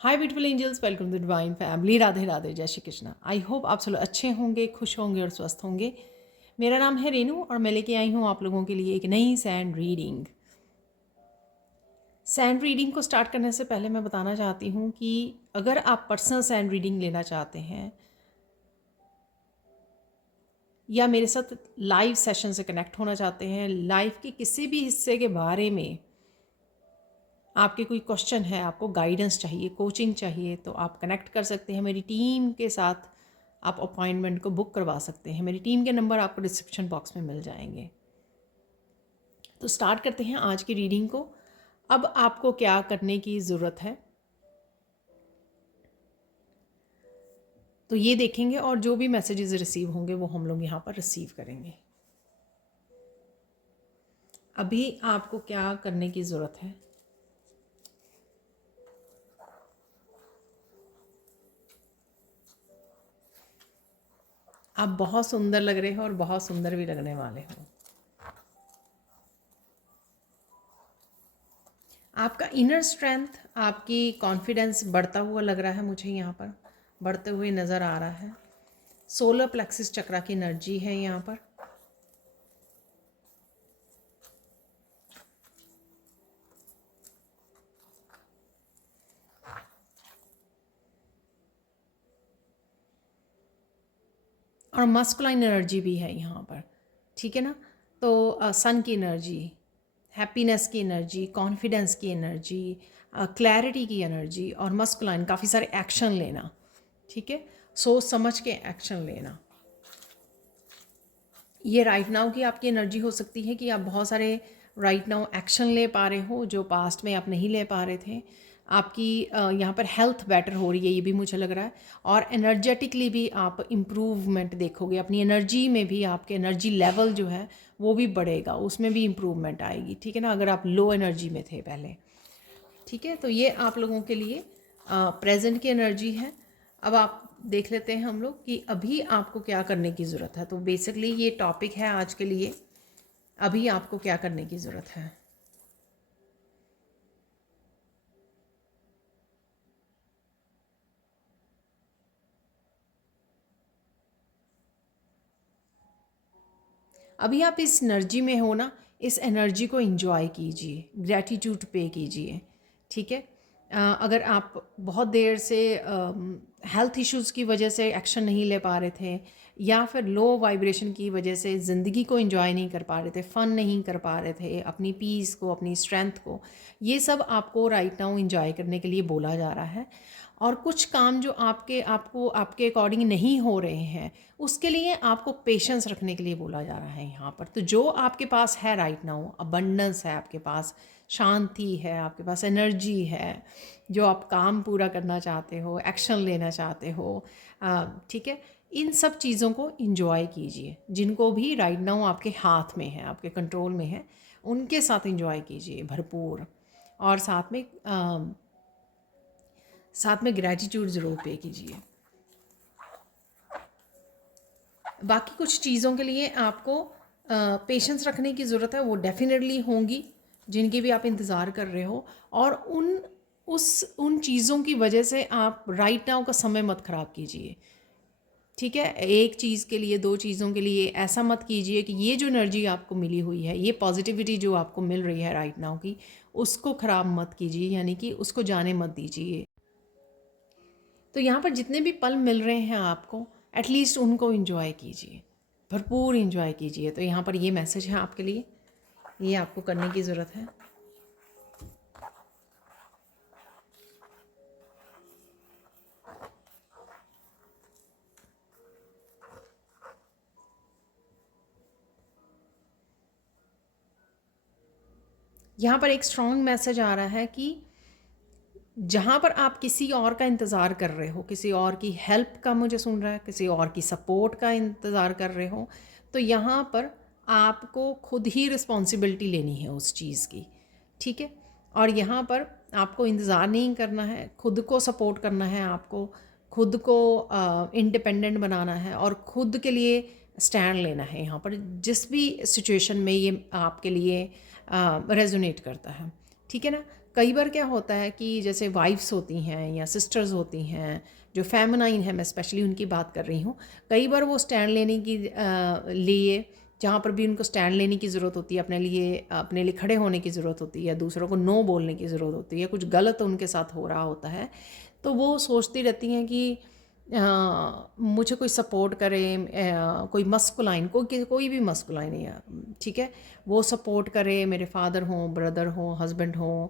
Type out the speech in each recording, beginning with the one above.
Hi beautiful angels, welcome to divine family. Radhe Radhe, Jai Shri Krishna. I hope आप सब लोग अच्छे होंगे, खुश होंगे और स्वस्थ होंगे। मेरा नाम है रेनू और मैं लेके आई हूँ आप लोगों के लिए एक नई सैंड रीडिंग। सैंड रीडिंग को स्टार्ट करने से पहले मैं बताना चाहती हूँ कि अगर आप पर्सनल सैंड रीडिंग लेना चाहते हैं या मेरे साथ लाइव सेशन से कनेक्ट होना चाहते हैं, लाइफ के किसी भी हिस्से के बारे में आपके कोई क्वेश्चन है, आपको गाइडेंस चाहिए, कोचिंग चाहिए, तो आप कनेक्ट कर सकते हैं मेरी टीम के साथ। आप अपॉइंटमेंट को बुक करवा सकते हैं। मेरी टीम के नंबर आपको डिस्क्रिप्शन बॉक्स में मिल जाएंगे। तो स्टार्ट करते हैं आज की रीडिंग को। अब आपको क्या करने की ज़रूरत है तो ये देखेंगे, और जो भी मैसेजेस रिसीव होंगे वो हम लोग यहाँ पर रिसीव करेंगे। अभी आपको क्या करने की ज़रूरत है? आप बहुत सुंदर लग रहे हो और बहुत सुंदर भी लगने वाले हो। आपका इनर स्ट्रेंथ, आपकी कॉन्फिडेंस बढ़ता हुआ लग रहा है मुझे, यहाँ पर बढ़ते हुए नज़र आ रहा है। सोलर प्लेक्सिस चक्रा की एनर्जी है यहाँ पर। और मस्कुलाइन एनर्जी भी है यहाँ पर, ठीक है ना। तो सन की एनर्जी, हैप्पीनेस की एनर्जी, कॉन्फिडेंस की एनर्जी, क्लैरिटी की एनर्जी और मस्कुलाइन, काफ़ी सारे एक्शन लेना, ठीक है, सोच समझ के एक्शन लेना। ये राइट नाउ की आपकी एनर्जी हो सकती है कि आप बहुत सारे राइट नाउ एक्शन ले पा रहे हो जो पास्ट में आप नहीं ले पा रहे थे। आपकी यहाँ पर हेल्थ बेटर हो रही है, ये भी मुझे लग रहा है। और एनर्जेटिकली भी आप इम्प्रूवमेंट देखोगे, अपनी एनर्जी में भी आपके एनर्जी लेवल जो है वो भी बढ़ेगा, उसमें भी इम्प्रूवमेंट आएगी, ठीक है ना, अगर आप लो एनर्जी में थे पहले। ठीक है, तो ये आप लोगों के लिए प्रेजेंट की एनर्जी है। अब आप देख लेते हैं हम लोग कि अभी आपको क्या करने की ज़रूरत है। तो बेसिकली ये टॉपिक है आज के लिए, अभी आपको क्या करने की ज़रूरत है। अभी आप इस एनर्जी में हो ना, इस एनर्जी को एंजॉय कीजिए, ग्रैटिट्यूड पे कीजिए, ठीक है। अगर आप बहुत देर से हेल्थ इश्यूज़ की वजह से एक्शन नहीं ले पा रहे थे या फिर लो वाइब्रेशन की वजह से ज़िंदगी को एंजॉय नहीं कर पा रहे थे, फ़न नहीं कर पा रहे थे, अपनी पीस को, अपनी स्ट्रेंथ को, ये सब आपको राइट नाउ एंजॉय करने के लिए बोला जा रहा है। और कुछ काम जो आपके अकॉर्डिंग नहीं हो रहे हैं, उसके लिए आपको पेशेंस रखने के लिए बोला जा रहा है यहाँ पर। तो जो आपके पास है राइट नाउ, अबंडेंस है आपके पास, शांति है आपके पास, एनर्जी है, जो आप काम पूरा करना चाहते हो, एक्शन लेना चाहते हो, ठीक है, इन सब चीज़ों को इंजॉय कीजिए। जिनको भी राइट नाउ आपके हाथ में है, आपके कंट्रोल में है, उनके साथ इंजॉय कीजिए भरपूर। और साथ में ग्रैटिट्यूड ज़रूर पे कीजिए। बाकी कुछ चीज़ों के लिए आपको पेशेंस रखने की ज़रूरत है, वो डेफिनेटली होंगी जिनकी भी आप इंतज़ार कर रहे हो। और उन चीज़ों की वजह से आप राइट नाउ का समय मत ख़राब कीजिए, ठीक है। एक चीज़ के लिए, दो चीज़ों के लिए ऐसा मत कीजिए कि ये जो एनर्जी आपको मिली हुई है, ये पॉजिटिविटी जो आपको मिल रही है राइट नाउ की, उसको ख़राब मत कीजिए, यानी कि उसको जाने मत दीजिए। तो यहाँ पर जितने भी पल मिल रहे हैं आपको, एटलीस्ट उनको इंजॉय कीजिए, भरपूर इंजॉय कीजिए। तो यहाँ पर ये मैसेज है आपके लिए, ये आपको करने की ज़रूरत है। यहाँ पर एक स्ट्रॉन्ग मैसेज आ रहा है कि जहाँ पर आप किसी और का इंतज़ार कर रहे हो, किसी और की हेल्प का मुझे सुन रहा है, किसी और की सपोर्ट का इंतज़ार कर रहे हो, तो यहाँ पर आपको खुद ही रिस्पॉन्सिबिलिटी लेनी है उस चीज़ की, ठीक है। और यहाँ पर आपको इंतज़ार नहीं करना है, खुद को सपोर्ट करना है, आपको खुद को इंडिपेंडेंट बनाना है और खुद के लिए स्टैंड लेना है यहाँ पर, जिस भी सिचुएशन में ये आपके लिए रेजोनेट करता है, ठीक है ना। कई बार क्या होता है कि जैसे वाइफ्स होती हैं या सिस्टर्स होती हैं जो फेमिनाइन है, मैं स्पेशली उनकी बात कर रही हूँ, कई बार वो स्टैंड लेने की लिए जहाँ पर भी उनको स्टैंड लेने की ज़रूरत होती है, अपने लिए खड़े होने की ज़रूरत होती है, या दूसरों को नो बोलने की ज़रूरत होती है, कुछ गलत उनके साथ हो रहा होता है, तो वो सोचती रहती हैं कि मुझे कोई सपोर्ट करे, कोई मस्कुलाइन, कोई भी मस्कुलाइन या ठीक है, वो सपोर्ट करे, मेरे फादर हों, ब्रदर हों, हस्बैंड हों,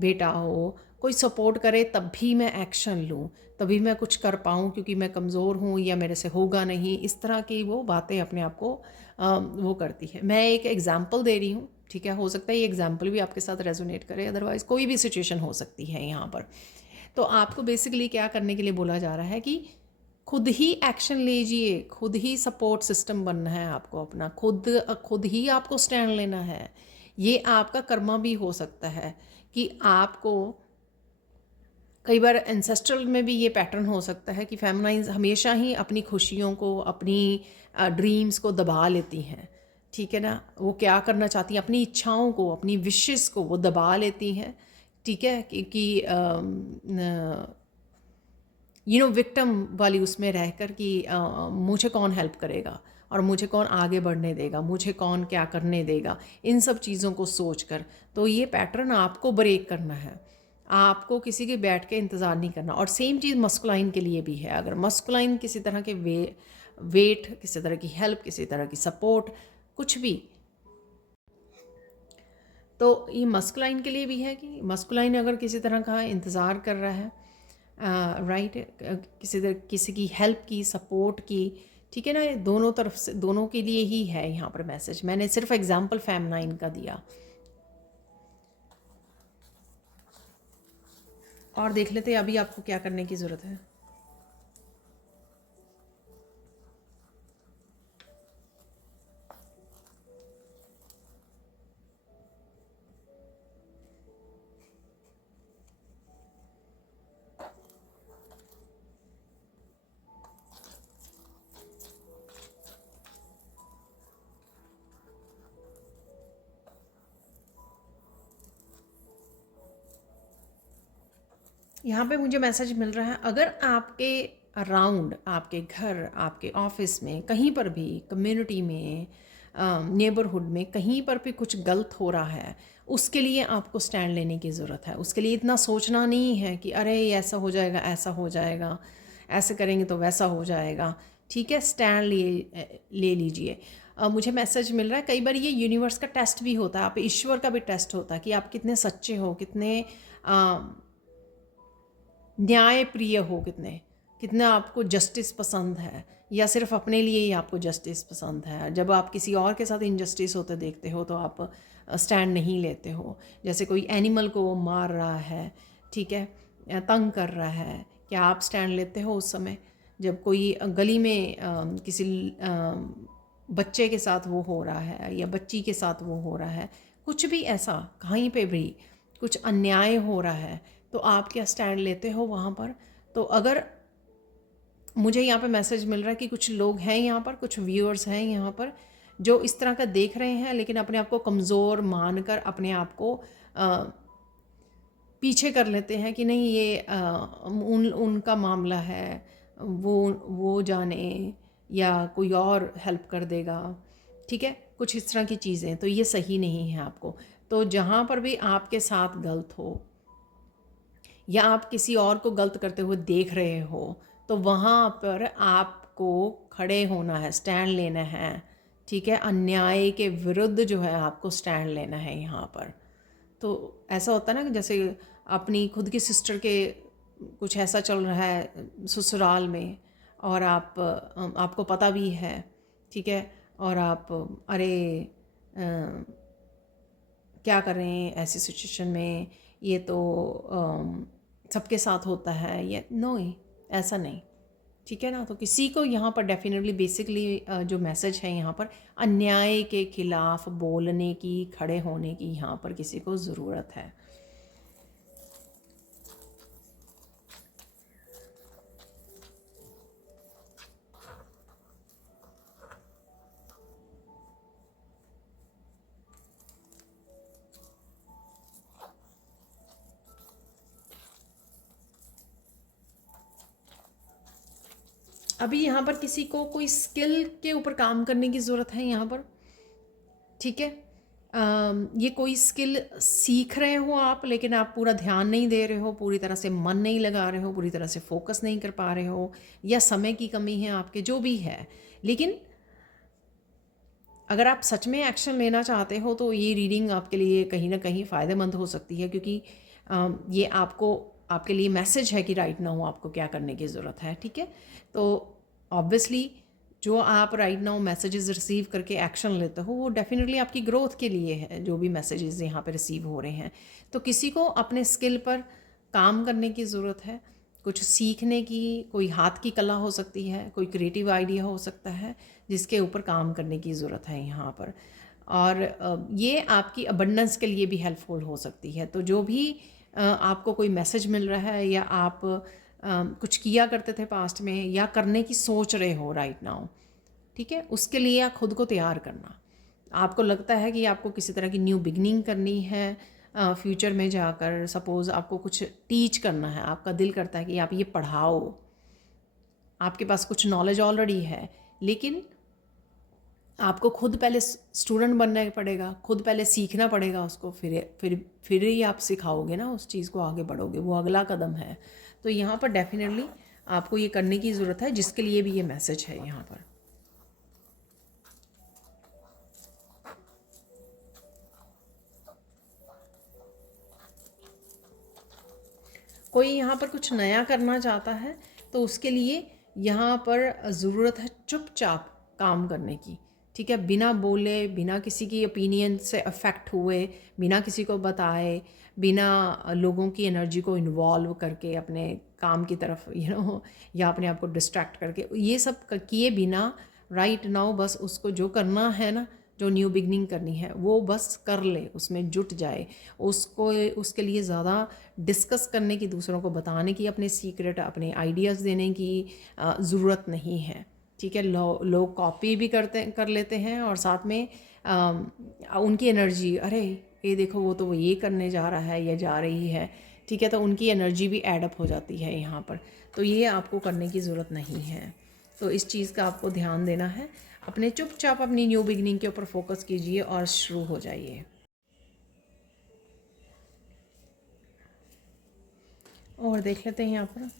बेटा हो, कोई सपोर्ट करे तब भी मैं एक्शन लूँ, तभी मैं कुछ कर पाऊँ, क्योंकि मैं कमज़ोर हूँ या मेरे से होगा नहीं, इस तरह की वो बातें अपने आप को वो करती है। मैं एक एग्ज़ाम्पल दे रही हूँ, ठीक है, हो सकता है ये एग्ज़ाम्पल भी आपके साथ रेजोनेट करे, अदरवाइज़ कोई भी सिचुएशन हो सकती है यहाँ पर। तो आपको बेसिकली क्या करने के लिए बोला जा रहा है कि खुद ही एक्शन लीजिए, खुद ही सपोर्ट सिस्टम बनना है आपको अपना, खुद ही आपको स्टैंड लेना है। ये आपका कर्मा भी हो सकता है कि आपको कई बार एंसेस्ट्रल में भी ये पैटर्न हो सकता है कि फेमिनाइन्स हमेशा ही अपनी खुशियों को, अपनी ड्रीम्स को दबा लेती हैं, ठीक है ना, वो क्या करना चाहती हैं, अपनी इच्छाओं को, अपनी विशेस को वो दबा लेती हैं, ठीक है, कि विक्टिम वाली उसमें रहकर कि मुझे कौन हेल्प करेगा और मुझे कौन आगे बढ़ने देगा, मुझे कौन क्या करने देगा, इन सब चीज़ों को सोचकर। तो ये पैटर्न आपको ब्रेक करना है, आपको किसी के बैठ के इंतज़ार नहीं करना। और सेम चीज़ मस्कुलाइन के लिए भी है। अगर मस्कुलाइन किसी तरह के वेट, किसी तरह की हेल्प, किसी तरह की सपोर्ट, कुछ भी, तो ये मस्कुलाइन के लिए भी है कि मस्कुलाइन अगर किसी तरह का इंतज़ार कर रहा है, राइट, किसी की हेल्प की, सपोर्ट की, ठीक है ना, ये दोनों तरफ से, दोनों के लिए ही है यहाँ पर मैसेज। मैंने सिर्फ एग्जांपल फेमिनाइन का दिया। और देख लेते हैं अभी आपको क्या करने की ज़रूरत है। यहाँ पे मुझे मैसेज मिल रहा है, अगर आपके अराउंड, आपके घर, आपके ऑफिस में, कहीं पर भी, कम्युनिटी में, नेबरहुड में, कहीं पर भी कुछ गलत हो रहा है, उसके लिए आपको स्टैंड लेने की ज़रूरत है। उसके लिए इतना सोचना नहीं है कि अरे ये ऐसा हो जाएगा, ऐसा हो जाएगा, ऐसे करेंगे तो वैसा हो जाएगा, ठीक है, स्टैंड ले लीजिए। मुझे मैसेज मिल रहा है, कई बार ये यूनिवर्स का टेस्ट भी होता है, आप ईश्वर का भी टेस्ट होता है कि आप कितने सच्चे हो, कितने न्याय प्रिय हो, कितने कितना आपको जस्टिस पसंद है, या सिर्फ अपने लिए ही आपको जस्टिस पसंद है। जब आप किसी और के साथ इनजस्टिस होते देखते हो तो आप स्टैंड नहीं लेते हो। जैसे कोई एनिमल को वो मार रहा है, ठीक है, तंग कर रहा है, क्या आप स्टैंड लेते हो उस समय? जब कोई गली में किसी बच्चे के साथ वो हो रहा है या बच्ची के साथ वो हो रहा है, कुछ भी ऐसा, कहीं पे भी कुछ अन्याय हो रहा है, तो आप क्या स्टैंड लेते हो वहाँ पर? तो अगर मुझे यहाँ पे मैसेज मिल रहा है कि कुछ लोग हैं यहाँ पर, कुछ व्यूअर्स हैं यहाँ पर जो इस तरह का देख रहे हैं, लेकिन अपने आप को कमज़ोर मानकर अपने आप को पीछे कर लेते हैं कि नहीं, ये उनका मामला है, वो जाने, या कोई और हेल्प कर देगा, ठीक है, कुछ इस तरह की चीज़ें। तो ये सही नहीं है आपको। तो जहाँ पर भी आपके साथ गलत हो या आप किसी और को गलत करते हुए देख रहे हो, तो वहाँ पर आपको खड़े होना है, स्टैंड लेना है, ठीक है, अन्याय के विरुद्ध जो है आपको स्टैंड लेना है यहाँ पर। तो ऐसा होता है ना कि जैसे अपनी खुद की सिस्टर के कुछ ऐसा चल रहा है ससुराल में, और आपको पता भी है, ठीक है, और आप अरे क्या करें ऐसी सिचुएशन में, ये तो सबके साथ होता है, ये नो, ऐसा नहीं, ठीक है ना। तो किसी को यहाँ पर डेफिनेटली बेसिकली जो मैसेज है यहाँ पर, अन्याय के खिलाफ बोलने की, खड़े होने की यहाँ पर किसी को ज़रूरत है। अभी यहाँ पर किसी को कोई स्किल के ऊपर काम करने की ज़रूरत है यहाँ पर, ठीक है। ये कोई स्किल सीख रहे हो आप, लेकिन आप पूरा ध्यान नहीं दे रहे हो, पूरी तरह से मन नहीं लगा रहे हो, पूरी तरह से फोकस नहीं कर पा रहे हो, या समय की कमी है आपके, जो भी है। लेकिन अगर आप सच में एक्शन लेना चाहते हो तो ये रीडिंग आपके लिए कहीं ना कहीं फ़ायदेमंद हो सकती है, क्योंकि ये आपको, आपके लिए मैसेज है कि राइट नाउ आपको क्या करने की ज़रूरत है, ठीक है। तो ऑब्वियसली जो आप राइट नाउ मैसेजेस रिसीव करके एक्शन लेते हो वो डेफिनेटली आपकी ग्रोथ के लिए है, जो भी मैसेजेस यहाँ पे रिसीव हो रहे हैं। तो किसी को अपने स्किल पर काम करने की ज़रूरत है, कुछ सीखने की, कोई हाथ की कला हो सकती है, कोई क्रिएटिव आइडिया हो सकता है जिसके ऊपर काम करने की ज़रूरत है यहाँ पर। और ये आपकी अबंडेंस के लिए भी हेल्पफुल हो सकती है। तो जो भी आपको कोई मैसेज मिल रहा है, या आप कुछ किया करते थे पास्ट में, या करने की सोच रहे हो राइट नाउ, ठीक है, उसके लिए आप खुद को तैयार करना। आपको लगता है कि आपको किसी तरह की न्यू बिगनिंग करनी है फ्यूचर में जाकर, सपोज़ आपको कुछ टीच करना है, आपका दिल करता है कि आप ये पढ़ाओ, आपके पास कुछ नॉलेज ऑलरेडी है, लेकिन आपको खुद पहले स्टूडेंट बनना पड़ेगा, खुद पहले सीखना पड़ेगा उसको, फिर ही आप सिखाओगे ना, उस चीज़ को आगे बढ़ोगे, वो अगला कदम है। तो यहाँ पर डेफिनेटली आपको ये करने की ज़रूरत है, जिसके लिए भी ये मैसेज है यहाँ पर। कोई यहाँ पर कुछ नया करना चाहता है तो उसके लिए यहाँ पर ज़रूरत है चुपचाप काम करने की, ठीक है, बिना बोले, बिना किसी की ओपिनियन से अफेक्ट हुए, बिना किसी को बताए, बिना लोगों की एनर्जी को इन्वॉल्व करके अपने काम की तरफ या अपने आप को डिस्ट्रैक्ट करके, ये सब किए बिना राइट नाउ बस उसको जो करना है ना, जो न्यू बिगनिंग करनी है वो बस कर ले, उसमें जुट जाए। उसको उसके लिए ज़्यादा डिस्कस करने की, दूसरों को बताने की, अपने सीक्रेट, अपने आइडियाज़ देने की ज़रूरत नहीं है, ठीक है। लोग कॉपी भी कर लेते हैं, और साथ में उनकी एनर्जी, अरे ये देखो वो तो वो ये करने जा रहा है या जा रही है, ठीक है, तो उनकी एनर्जी भी एडअप हो जाती है यहाँ पर। तो ये आपको करने की ज़रूरत नहीं है। तो इस चीज़ का आपको ध्यान देना है, अपने चुपचाप अपनी न्यू बिगनिंग के ऊपर फोकस कीजिए और शुरू हो जाइए। और देख लेते हैं यहाँ पर,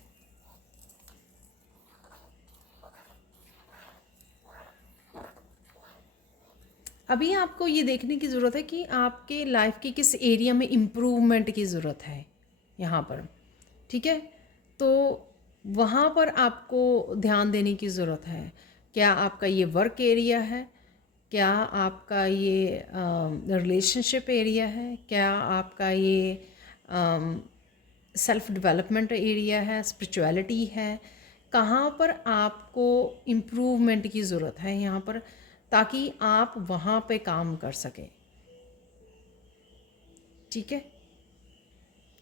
अभी आपको ये देखने की ज़रूरत है कि आपके लाइफ के किस एरिया में इम्प्रूवमेंट की ज़रूरत है यहाँ पर, ठीक है। तो वहाँ पर आपको ध्यान देने की ज़रूरत है। क्या आपका ये वर्क एरिया है, क्या आपका ये रिलेशनशिप एरिया है, क्या आपका ये सेल्फ डेवलपमेंट एरिया है, स्पिरिचुअलिटी है, कहाँ पर आपको इम्प्रूवमेंट की ज़रूरत है यहाँ पर, ताकि आप वहाँ पे काम कर सकें, ठीक है।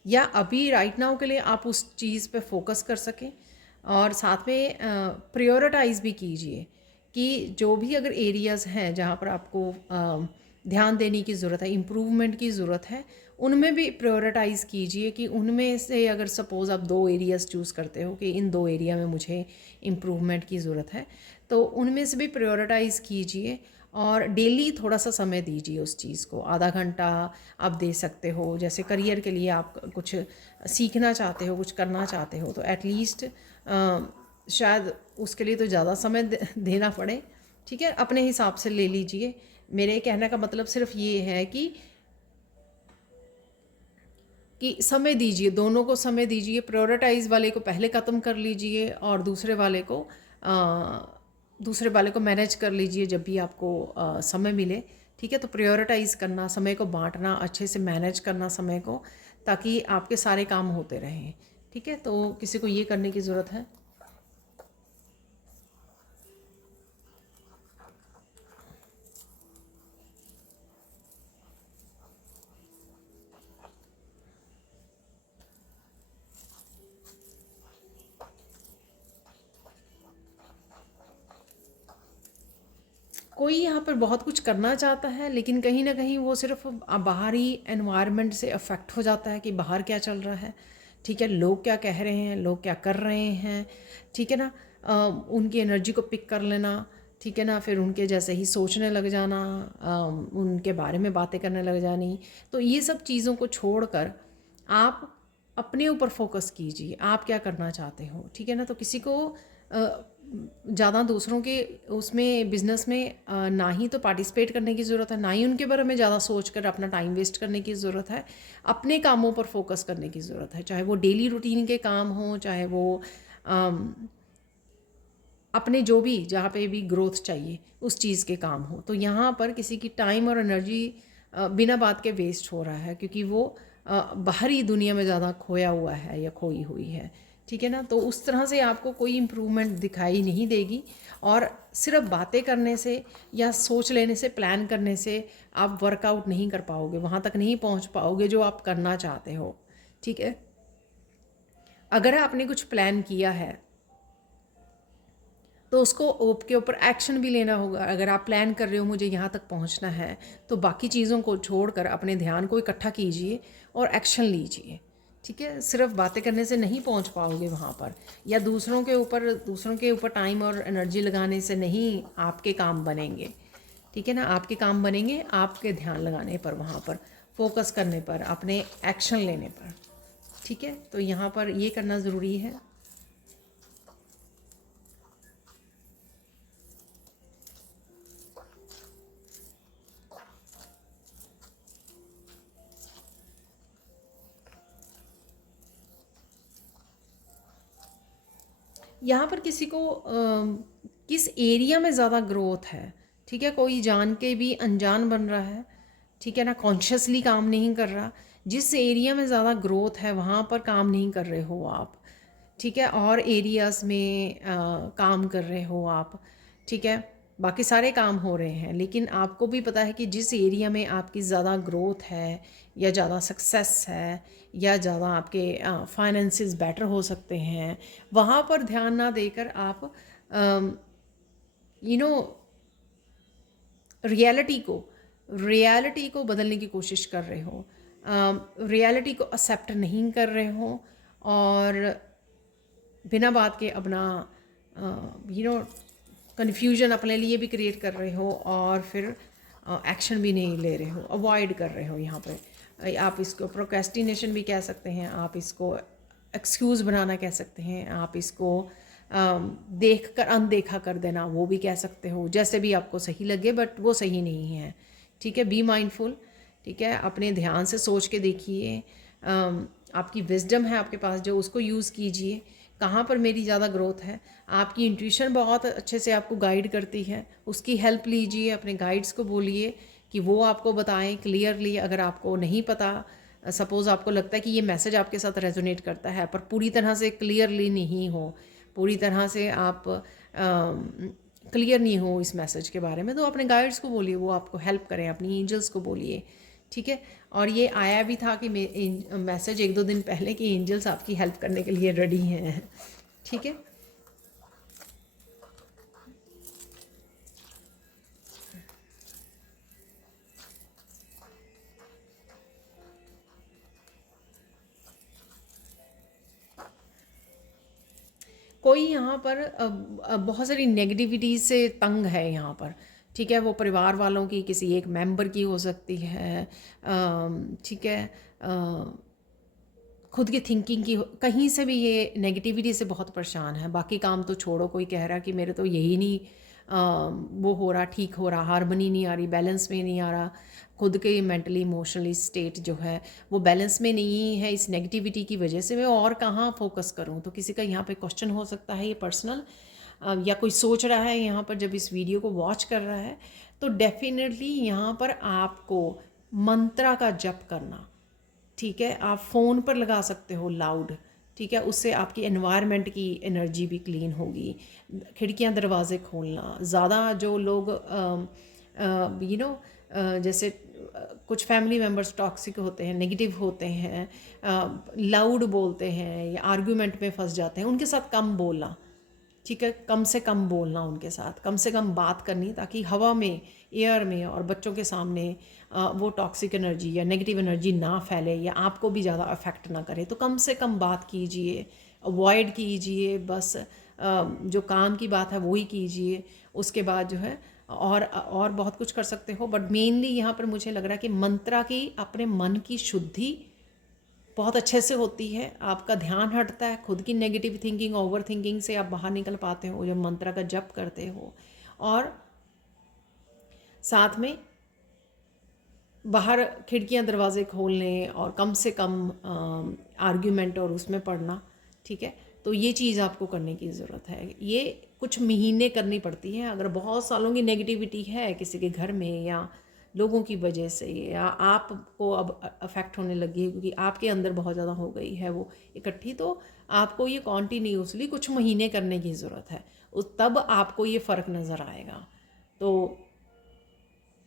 या अभी राइट नाउ के लिए आप उस चीज़ पे फोकस कर सकें, और साथ में प्रायोरिटाइज़ भी कीजिए कि जो भी अगर एरियाज़ हैं जहाँ पर आपको ध्यान देने की ज़रूरत है, इम्प्रूवमेंट की ज़रूरत है, उनमें भी प्रायोरिटाइज़ कीजिए कि उनमें से अगर सपोज़ आप 2 एरियाज़ चूज़ करते हो कि इन 2 एरिया में मुझे इम्प्रूवमेंट की ज़रूरत है, तो उनमें से भी प्रायोरिटाइज़ कीजिए, और डेली थोड़ा सा समय दीजिए उस चीज़ को, आधा घंटा आप दे सकते हो। जैसे करियर के लिए आप कुछ सीखना चाहते हो, कुछ करना चाहते हो, तो एटलीस्ट शायद उसके लिए तो ज़्यादा समय देना पड़े, ठीक है, अपने हिसाब से ले लीजिए। मेरे कहने का मतलब सिर्फ ये है कि समय दीजिए, दोनों को समय दीजिए। प्रायोरिटाइज़ वाले को पहले ख़त्म कर लीजिए, और दूसरे वाले को मैनेज कर लीजिए जब भी आपको समय मिले, ठीक है। तो प्रायोरिटाइज़ करना, समय को बांटना, अच्छे से मैनेज करना समय को, ताकि आपके सारे काम होते रहें, ठीक है। तो किसी को ये करने की ज़रूरत है। कोई यहाँ पर बहुत कुछ करना चाहता है, लेकिन कहीं ना कहीं वो सिर्फ बाहरी एनवायरनमेंट से अफेक्ट हो जाता है कि बाहर क्या चल रहा है, ठीक है, लोग क्या कह रहे हैं, लोग क्या कर रहे हैं, ठीक है ना। उनकी एनर्जी को पिक कर लेना, ठीक है ना, फिर उनके जैसे ही सोचने लग जाना, उनके बारे में बातें करने लग जानी। तो ये सब चीज़ों को छोड़कर आप अपने ऊपर फोकस कीजिए, आप क्या करना चाहते हो, ठीक है ना। तो किसी को ज़्यादा दूसरों के उसमें बिज़नेस में ना ही तो पार्टिसिपेट करने की ज़रूरत है, ना ही उनके बारे में ज़्यादा सोच कर अपना टाइम वेस्ट करने की ज़रूरत है। अपने कामों पर फोकस करने की ज़रूरत है, चाहे वो डेली रूटीन के काम हों, चाहे वो अपने जो भी जहाँ पे भी ग्रोथ चाहिए उस चीज़ के काम हो। तो यहाँ पर किसी की टाइम और एनर्जी बिना बात के वेस्ट हो रहा है, क्योंकि वो बाहरी दुनिया में ज़्यादा खोया हुआ है या खोई हुई है, ठीक है ना। तो उस तरह से आपको कोई इम्प्रूवमेंट दिखाई नहीं देगी, और सिर्फ बातें करने से या सोच लेने से, प्लान करने से आप वर्कआउट नहीं कर पाओगे, वहाँ तक नहीं पहुँच पाओगे जो आप करना चाहते हो, ठीक है। अगर आपने कुछ प्लान किया है तो उसको के ऊपर एक्शन भी लेना होगा। अगर आप प्लान कर रहे हो मुझे यहाँ तक पहुँचना है, तो बाकी चीज़ों को छोड़कर अपने ध्यान को इकट्ठा कीजिए और एक्शन लीजिए, ठीक है। सिर्फ बातें करने से नहीं पहुँच पाओगे वहाँ पर, या दूसरों के ऊपर टाइम और एनर्जी लगाने से नहीं आपके काम बनेंगे, ठीक है ना। आपके काम बनेंगे आपके ध्यान लगाने पर, वहाँ पर फोकस करने पर, अपने एक्शन लेने पर, ठीक है। तो यहाँ पर ये करना ज़रूरी है। यहाँ पर किसी को किस एरिया में ज़्यादा ग्रोथ है, ठीक है। कोई जान के भी अनजान बन रहा है, ठीक है ना, कॉन्शियसली काम नहीं कर रहा। जिस एरिया में ज़्यादा ग्रोथ है वहाँ पर काम नहीं कर रहे हो आप, ठीक है, और एरियाज़ में काम कर रहे हो आप, ठीक है। बाकी सारे काम हो रहे हैं, लेकिन आपको भी पता है कि जिस एरिया में आपकी ज़्यादा ग्रोथ है, या ज़्यादा सक्सेस है, या ज़्यादा आपके फाइनेंसेस बेटर हो सकते हैं, वहाँ पर ध्यान ना देकर आप यू नो रियलिटी को बदलने की कोशिश कर रहे हो, रियलिटी को एक्सेप्ट नहीं कर रहे हो, और बिना बात के अपना कन्फ्यूजन अपने लिए भी क्रिएट कर रहे हो, और फिर एक्शन भी नहीं ले रहे हो, अवॉइड कर रहे हो। यहाँ पे आप इसको प्रोक्रेस्टिनेशन भी कह सकते हैं, आप इसको एक्सक्यूज़ बनाना कह सकते हैं, आप इसको देख कर अनदेखा कर देना वो भी कह सकते हो, जैसे भी आपको सही लगे, बट वो सही नहीं है, ठीक है। बी माइंडफुल, ठीक है, अपने ध्यान से सोच के देखिए। आपकी विजडम है आपके पास जो, उसको यूज़ कीजिए। कहाँ पर मेरी ज़्यादा ग्रोथ है, आपकी इंट्यूशन बहुत अच्छे से आपको गाइड करती है, उसकी हेल्प लीजिए, अपने गाइड्स को बोलिए कि वो आपको बताएं क्लियरली। अगर आपको नहीं पता, सपोज़ आपको लगता है कि ये मैसेज आपके साथ रेजोनेट करता है, पर पूरी तरह से क्लियरली नहीं हो, पूरी तरह से आप क्लियर नहीं हो इस मैसेज के बारे में, तो अपने गाइड्स को बोलिए वो आपको हेल्प करें, अपनी एंजल्स को बोलिए, ठीक है। और ये आया भी था कि मैसेज 1-2 दिन पहले कि एंजल्स आपकी हेल्प करने के लिए रेडी हैं, ठीक है। कोई यहाँ पर बहुत सारी नेगेटिविटी से तंग है यहाँ पर, ठीक है। वो परिवार वालों की, किसी एक मेंबर की हो सकती है, ठीक है, खुद की थिंकिंग की, कहीं से भी ये नेगेटिविटी से बहुत परेशान है। बाकी काम तो छोड़ो, कोई कह रहा कि मेरे तो यही नहीं वो हो रहा, ठीक हो रहा, हारमनी नहीं आ रही, बैलेंस में नहीं आ रहा, खुद के मेंटली इमोशनली स्टेट जो है वो बैलेंस में नहीं है, इस नेगेटिविटी की वजह से मैं और कहाँ फोकस करूँ। तो किसी का यहाँ पे क्वेश्चन हो सकता है, ये पर्सनल, या कोई सोच रहा है यहाँ पर जब इस वीडियो को वॉच कर रहा है, तो डेफिनेटली यहाँ पर आपको मंत्रा का जप करना, ठीक है। आप फ़ोन पर लगा सकते हो लाउड, ठीक है, उससे आपकी एनवायरनमेंट की एनर्जी भी क्लीन होगी। खिड़कियां दरवाजे खोलना, ज़्यादा जो लोग जैसे कुछ फैमिली मेम्बर्स टॉक्सिक होते हैं, नेगेटिव होते हैं, लाउड बोलते हैं या आर्गुमेंट में फंस जाते हैं, उनके साथ कम बोलना, ठीक है। कम से कम बोलना उनके साथ, कम से कम बात करनी, ताकि हवा में, एयर में और बच्चों के सामने वो टॉक्सिक एनर्जी या नेगेटिव एनर्जी ना फैले या आपको भी ज़्यादा अफेक्ट ना करे। तो कम से कम बात कीजिए, अवॉइड कीजिए, बस जो काम की बात है वही कीजिए। उसके बाद जो है और बहुत कुछ कर सकते हो, बट मेनली यहाँ पर मुझे लग रहा है कि मंत्रा की अपने मन की शुद्धि बहुत अच्छे से होती है। आपका ध्यान हटता है, खुद की नेगेटिव थिंकिंग, ओवर थिंकिंग से आप बाहर निकल पाते हो जब मंत्रा का जप करते हो। और साथ में बाहर खिड़कियां दरवाजे खोलने और कम से कम आर्ग्यूमेंट और उसमें पढ़ना, ठीक है। तो ये चीज़ आपको करने की ज़रूरत है। ये कुछ महीने करनी पड़ती है। अगर बहुत सालों की नेगेटिविटी है किसी के घर में या लोगों की वजह से, या आपको अब अफेक्ट होने लगी है क्योंकि आपके अंदर बहुत ज़्यादा हो गई है वो इकट्ठी, तो आपको ये कॉन्टीन्यूसली कुछ महीने करने की ज़रूरत है। उस तब आपको ये फ़र्क नज़र आएगा। तो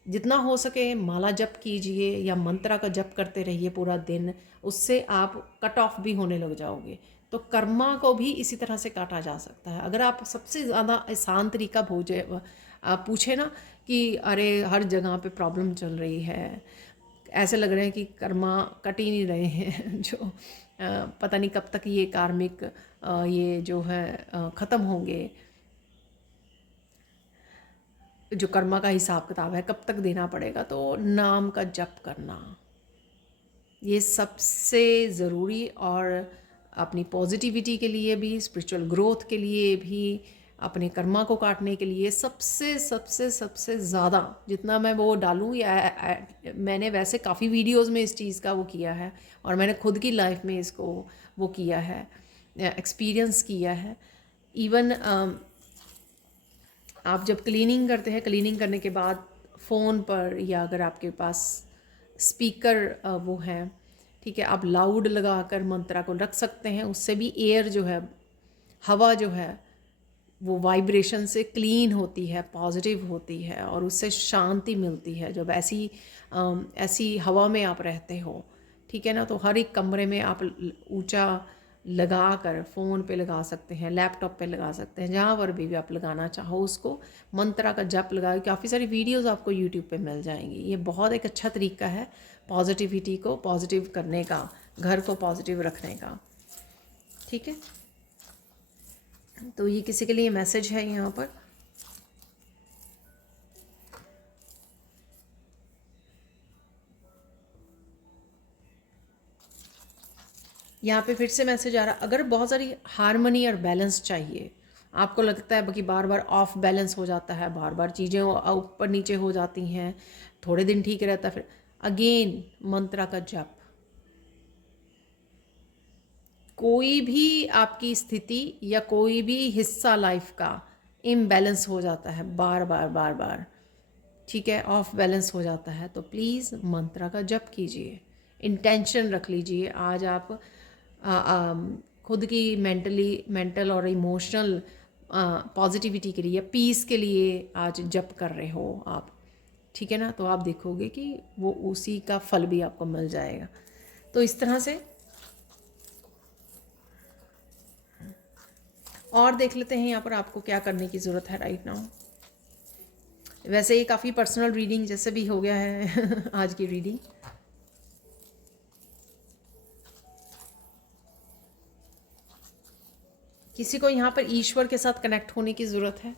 जितना हो सके माला जप कीजिए या मंत्रा का जप करते रहिए पूरा दिन। उससे आप कट ऑफ भी होने लग जाओगे। तो कर्मा को भी इसी तरह से काटा जा सकता है। अगर आप सबसे ज़्यादा आसान तरीका आप पूछे ना कि अरे हर जगह पे प्रॉब्लम चल रही है, ऐसे लग रहे हैं कि कर्मा कट ही नहीं रहे हैं जो पता नहीं कब तक ये कार्मिक ये जो है ख़त्म होंगे, जो कर्मा का हिसाब किताब है कब तक देना पड़ेगा। तो नाम का जप करना ये सबसे ज़रूरी, और अपनी पॉजिटिविटी के लिए भी, स्पिरिचुअल ग्रोथ के लिए भी, अपने कर्मा को काटने के लिए सबसे सबसे सबसे ज़्यादा जितना मैं वो डालूँ, या मैंने वैसे काफ़ी वीडियोस में इस चीज़ का वो किया है और मैंने खुद की लाइफ में इसको वो किया है, एक्सपीरियंस किया है। इवन आप जब क्लीनिंग करते हैं, क्लीनिंग करने के बाद फ़ोन पर या अगर आपके पास स्पीकर वो है, ठीक है, आप लाउड लगा कर मंत्रा को रख सकते हैं। उससे भी एयर जो है, हवा जो है वो वाइब्रेशन से क्लीन होती है, पॉजिटिव होती है और उससे शांति मिलती है जब ऐसी हवा में आप रहते हो, ठीक है ना। तो हर एक कमरे में आप ऊंचा लगा कर फ़ोन पे लगा सकते हैं, लैपटॉप पे लगा सकते हैं, जहाँ पर भी आप लगाना चाहो उसको मंत्रा का जप लगाओ। काफ़ी सारी वीडियोस आपको यूट्यूब पे मिल जाएंगी। ये बहुत एक अच्छा तरीका है पॉजिटिविटी को पॉजिटिव करने का, घर को पॉजिटिव रखने का, ठीक है। तो ये किसी के लिए मैसेज है यहाँ पर। यहाँ पे फिर से मैसेज आ रहा, अगर बहुत सारी हारमोनी और बैलेंस चाहिए, आपको लगता है कि बार बार ऑफ बैलेंस हो जाता है, बार बार चीज़ें ऊपर नीचे हो जाती हैं, थोड़े दिन ठीक रहता है, फिर अगेन मंत्रा का जप। कोई भी आपकी स्थिति या कोई भी हिस्सा लाइफ का इम्बैलेंस हो जाता है बार बार बार बार, ठीक है, ऑफ बैलेंस हो जाता है, तो प्लीज़ मंत्रा का जप कीजिए। इंटेंशन रख लीजिए आज आप खुद की मेंटल और इमोशनल पॉजिटिविटी के लिए, पीस के लिए आज जप कर रहे हो आप, ठीक है ना। तो आप देखोगे कि वो उसी का फल भी आपको मिल जाएगा। तो इस तरह से और देख लेते हैं यहाँ पर आपको क्या करने की ज़रूरत है राइट नाउ। वैसे ये काफ़ी पर्सनल रीडिंग जैसे भी हो गया है आज की रीडिंग। किसी को यहाँ पर ईश्वर के साथ कनेक्ट होने की ज़रूरत है,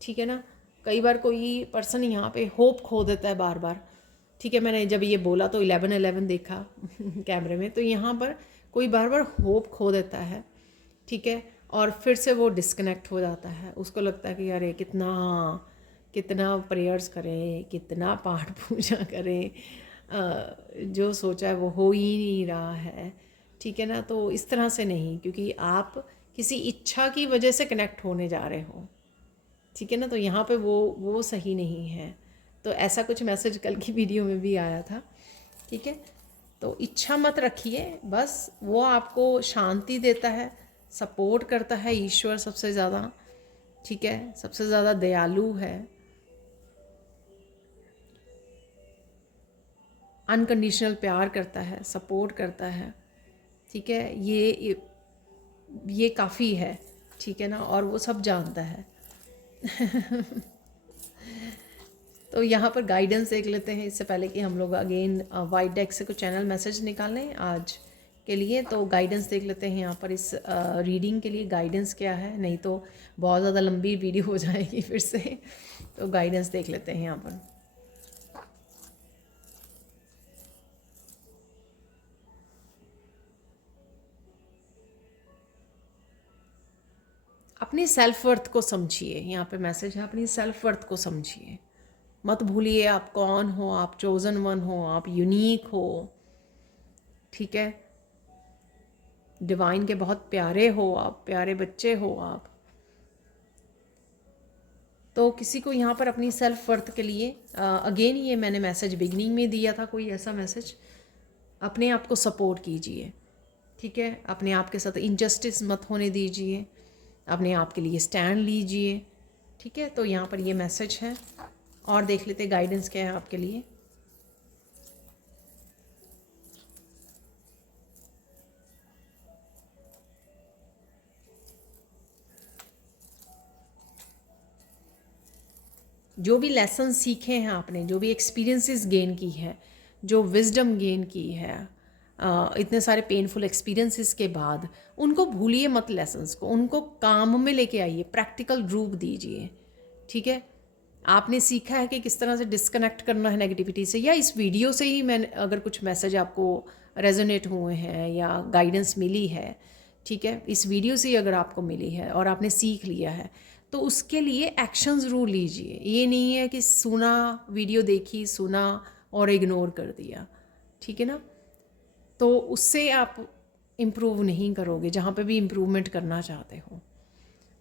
ठीक है ना। कई बार कोई पर्सन यहाँ पे होप खो देता है बार बार, ठीक है। मैंने जब ये बोला तो 11-11 देखा कैमरे में, तो यहाँ पर कोई बार बार होप खो देता है, ठीक है, और फिर से वो डिस्कनेक्ट हो जाता है। उसको लगता है कि अरे कितना कितना प्रेयर्स करें, कितना पाठ पूजा करें, जो सोचा है वो हो ही नहीं रहा है, ठीक है ना। तो इस तरह से नहीं, क्योंकि आप किसी इच्छा की वजह से कनेक्ट होने जा रहे हो, ठीक है ना। तो यहाँ पे वो सही नहीं है। तो ऐसा कुछ मैसेज कल की वीडियो में भी आया था, ठीक है। तो इच्छा मत रखिए, बस वो आपको शांति देता है, सपोर्ट करता है ईश्वर सबसे ज़्यादा, ठीक है, सबसे ज़्यादा दयालु है, अनकंडीशनल प्यार करता है, सपोर्ट करता है, ठीक है। ये काफ़ी है, ठीक है ना, और वो सब जानता है तो यहाँ पर गाइडेंस देख लेते हैं इससे पहले कि हम लोग अगेन वाइट डेक से कुछ चैनल मैसेज निकालें आज के लिए। तो गाइडेंस देख लेते हैं यहाँ पर इस रीडिंग के लिए गाइडेंस क्या है, नहीं तो बहुत ज़्यादा लंबी वीडियो हो जाएगी फिर से। तो गाइडेंस देख लेते हैं यहाँ पर। अपनी सेल्फ वर्थ को समझिए, यहाँ पे मैसेज है अपनी सेल्फ वर्थ को समझिए। मत भूलिए आप कौन हो, आप चोजन वन हो, आप यूनिक हो, ठीक है। डिवाइन के बहुत प्यारे हो आप, प्यारे बच्चे हो आप। तो किसी को यहाँ पर अपनी सेल्फ वर्थ के लिए अगेन ये मैंने मैसेज बिगनिंग में दिया था, कोई ऐसा मैसेज, अपने आप को सपोर्ट कीजिए, ठीक है। अपने आप के साथ इनजस्टिस मत होने दीजिए, अपने आप के लिए स्टैंड लीजिए, ठीक है। तो यहाँ पर ये मैसेज है। और देख लेते गाइडेंस क्या है आपके लिए। जो भी लेसन सीखे हैं आपने, जो भी एक्सपीरियंसेस गेन की है, जो विजडम गेन की है इतने सारे पेनफुल एक्सपीरियंसेस के बाद, उनको भूलिए मत लेसन्स को, उनको काम में लेके आइए, प्रैक्टिकल रूप दीजिए, ठीक है। आपने सीखा है कि किस तरह से डिस्कनेक्ट करना है नेगेटिविटी से, या इस वीडियो से ही मैंने अगर कुछ मैसेज आपको रेजोनेट हुए हैं या गाइडेंस मिली है, ठीक है, इस वीडियो से ही अगर आपको मिली है और आपने सीख लिया है, तो उसके लिए एक्शन ज़रूर लीजिए। ये नहीं है कि सुना, वीडियो देखी, सुना और इग्नोर कर दिया, ठीक है ना। तो उससे आप इम्प्रूव नहीं करोगे जहाँ पे भी इम्प्रूवमेंट करना चाहते हो।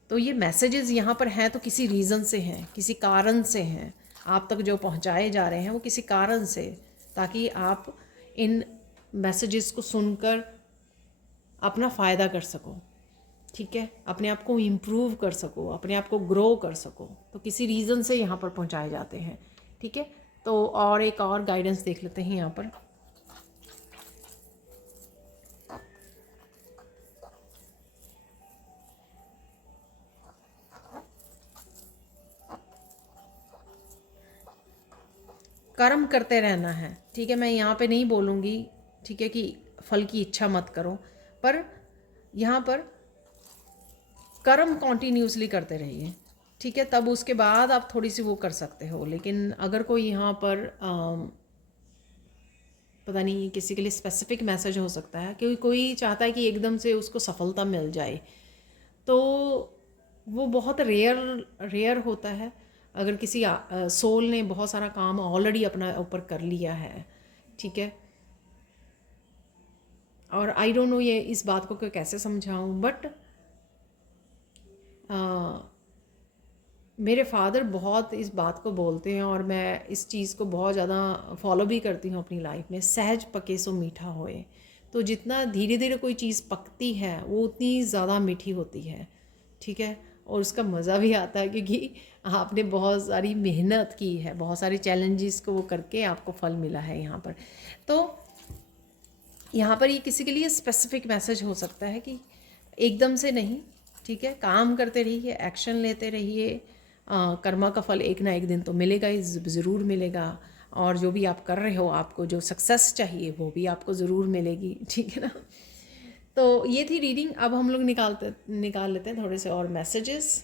तो ये मैसेजेस यहाँ पर हैं तो किसी रीज़न से हैं, किसी कारण से हैं, आप तक जो पहुँचाए जा रहे हैं वो किसी कारण से, ताकि आप इन मैसेजेस को सुनकर अपना फ़ायदा कर सको, ठीक है, अपने आप को इम्प्रूव कर सको, अपने आप को ग्रो कर सको। तो किसी रीज़न से यहाँ पर पहुँचाए जाते हैं, ठीक है। तो और एक और गाइडेंस देख लेते हैं यहाँ पर। कर्म करते रहना है, ठीक है। मैं यहाँ पे नहीं बोलूँगी, ठीक है, कि फल की इच्छा मत करो, पर यहाँ पर कर्म कॉन्टीन्यूसली करते रहिए, ठीक है। तब उसके बाद आप थोड़ी सी वो कर सकते हो। लेकिन अगर कोई यहाँ पर पता नहीं किसी के लिए स्पेसिफिक मैसेज हो सकता है, क्योंकि कोई चाहता है कि एकदम से उसको सफलता मिल जाए, तो वो बहुत रेयर होता है। अगर किसी सोल ने बहुत सारा काम ऑलरेडी अपना ऊपर कर लिया है, ठीक है। और आई डोंट नो ये इस बात को कैसे समझाऊं, बट मेरे फादर बहुत इस बात को बोलते हैं और मैं इस चीज़ को बहुत ज़्यादा फॉलो भी करती हूँ अपनी लाइफ में, सहज पके सो मीठा होए। तो जितना धीरे धीरे कोई चीज़ पकती है वो उतनी ज़्यादा मीठी होती है, ठीक है। और उसका मज़ा भी आता है क्योंकि आपने बहुत सारी मेहनत की है, बहुत सारी चैलेंजेस को वो करके आपको फल मिला है यहाँ पर। तो यहाँ पर ये किसी के लिए स्पेसिफिक मैसेज हो सकता है कि एकदम से नहीं, ठीक है, काम करते रहिए, एक्शन लेते रहिए, कर्मा का फल एक ना एक दिन तो मिलेगा ही, ज़रूर मिलेगा। और जो भी आप कर रहे हो, आपको जो सक्सेस चाहिए वो भी आपको ज़रूर मिलेगी, ठीक है ना। तो ये थी रीडिंग। अब हम लोग निकाल लेते हैं थोड़े से और मैसेजेस।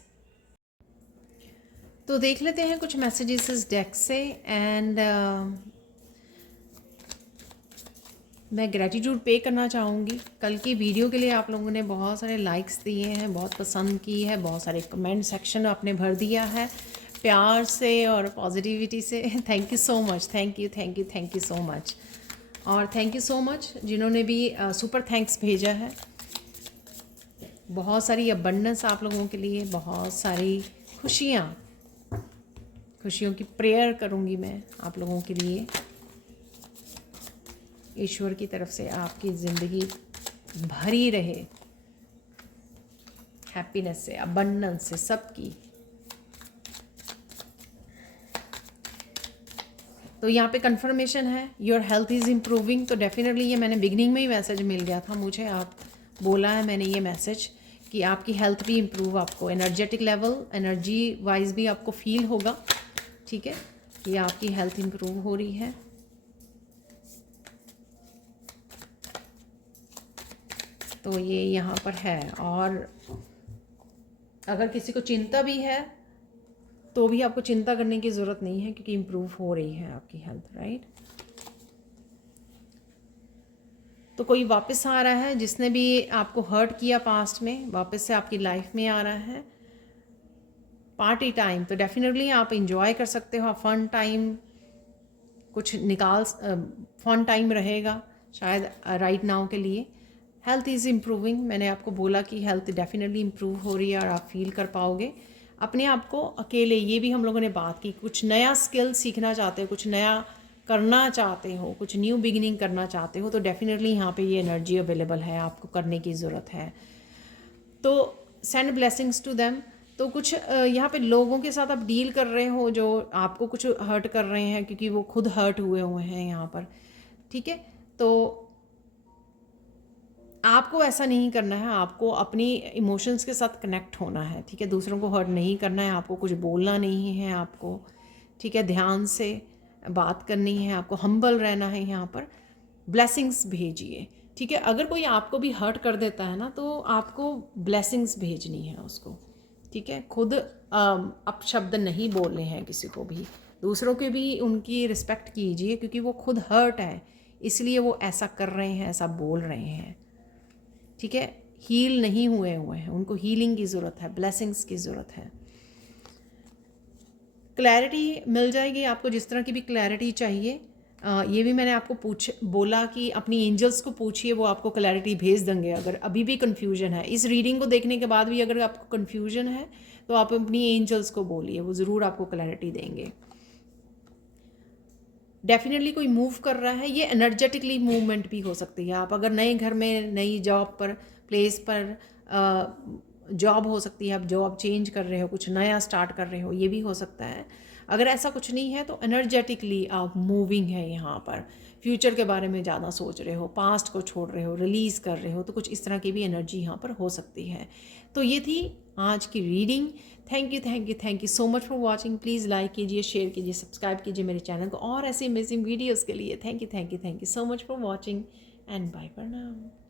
तो देख लेते हैं कुछ मैसेजेस इस डेक से। एंड मैं ग्रेटिट्यूड पे करना चाहूँगी कल की वीडियो के लिए। आप लोगों ने बहुत सारे लाइक्स दिए हैं, बहुत पसंद की है, बहुत सारे कमेंट सेक्शन आपने भर दिया है प्यार से और पॉजिटिविटी से। Thank you so much, thank you so much. और थैंक यू सो मच जिन्होंने भी सुपर थैंक्स भेजा है। बहुत सारी अबंडेंस आप लोगों के लिए, बहुत सारी खुशियों की प्रेयर करूँगी मैं आप लोगों के लिए। ईश्वर की तरफ से आपकी ज़िंदगी भरी रहे हैप्पीनेस से, अबंडेंस से, सबकी। तो यहाँ पे कंफर्मेशन है योर हेल्थ इज़ इम्प्रूविंग। तो डेफिनेटली ये मैंने बिगनिंग में ही मैसेज मिल गया था मुझे, आप बोला है मैंने ये मैसेज कि आपकी हेल्थ भी इम्प्रूव, आपको एनर्जेटिक लेवल, एनर्जी वाइज भी आपको फील होगा, ठीक है, ये आपकी हेल्थ इम्प्रूव हो रही है। तो ये यहाँ पर है। और अगर किसी को चिंता भी है तो भी आपको चिंता करने की ज़रूरत नहीं है, क्योंकि इम्प्रूव हो रही है आपकी हेल्थ, राइट। तो कोई वापस आ रहा है जिसने भी आपको हर्ट किया पास्ट में, वापस से आपकी लाइफ में आ रहा है। पार्टी टाइम तो डेफिनेटली आप इंजॉय कर सकते हो, फन टाइम कुछ फन टाइम रहेगा शायद राइट नाउ के लिए। हेल्थ इज़ इम्प्रूविंग, मैंने आपको बोला कि हेल्थ डेफिनेटली इम्प्रूव हो रही है और आप फील कर पाओगे अपने आप को अकेले। ये भी हम लोगों ने बात की, कुछ नया स्किल सीखना चाहते हो, कुछ नया करना चाहते हो, कुछ न्यू बिगिनिंग करना चाहते हो, तो डेफिनेटली यहाँ पे ये एनर्जी अवेलेबल है, आपको करने की ज़रूरत है। तो सेंड ब्लेसिंग्स टू देम। तो कुछ यहाँ पे लोगों के साथ आप डील कर रहे हो जो आपको कुछ हर्ट कर रहे हैं, क्योंकि वो खुद हर्ट हुए हुए हैं यहाँ पर, ठीक है। तो आपको ऐसा नहीं करना है, आपको अपनी इमोशंस के साथ कनेक्ट होना है, ठीक है। दूसरों को हर्ट नहीं करना है, आपको कुछ बोलना नहीं है आपको, ठीक है। ध्यान से बात करनी है, आपको हम्बल रहना है यहाँ पर। ब्लेसिंग्स भेजिए, ठीक है। अगर कोई आपको भी हर्ट कर देता है ना, तो आपको ब्लेसिंग्स भेजनी है उसको, ठीक है। खुद अपशब्द नहीं बोलने हैं किसी को भी, दूसरों के भी उनकी रिस्पेक्ट कीजिए, क्योंकि वो खुद हर्ट है, इसलिए वो ऐसा कर रहे हैं, ऐसा बोल रहे हैं, ठीक है। हील नहीं हुए हैं, उनको हीलिंग की ज़रूरत है, ब्लेसिंग्स की ज़रूरत है। क्लैरिटी मिल जाएगी आपको, जिस तरह की भी क्लैरिटी चाहिए। ये भी मैंने आपको बोला कि अपनी एंजल्स को पूछिए, वो आपको क्लैरिटी भेज देंगे। अगर अभी भी कन्फ्यूजन है, इस रीडिंग को देखने के बाद भी अगर आपको कन्फ्यूजन है, तो आप अपनी एंजल्स को बोलिए, वो ज़रूर आपको क्लैरिटी देंगे। डेफिनेटली कोई मूव कर रहा है, ये एनर्जेटिकली मूवमेंट भी हो सकती है। आप अगर नए घर में, नई जॉब पर, प्लेस पर जॉब हो सकती है, आप जॉब चेंज कर रहे हो, कुछ नया स्टार्ट कर रहे हो, ये भी हो सकता है। अगर ऐसा कुछ नहीं है तो एनर्जेटिकली आप मूविंग है यहाँ पर, फ्यूचर के बारे में ज़्यादा सोच रहे हो, पास्ट को छोड़ रहे हो, रिलीज़ कर रहे हो, तो कुछ इस तरह की भी एनर्जी यहाँ पर हो सकती है। तो ये थी आज की reading. Thank you so much for watching. Please like कीजिए, शेयर कीजिए, सब्सक्राइब कीजिए मेरे चैनल को और ऐसे अमेजिंग वीडियोज़ के लिए। Thank you so much for watching and bye for now.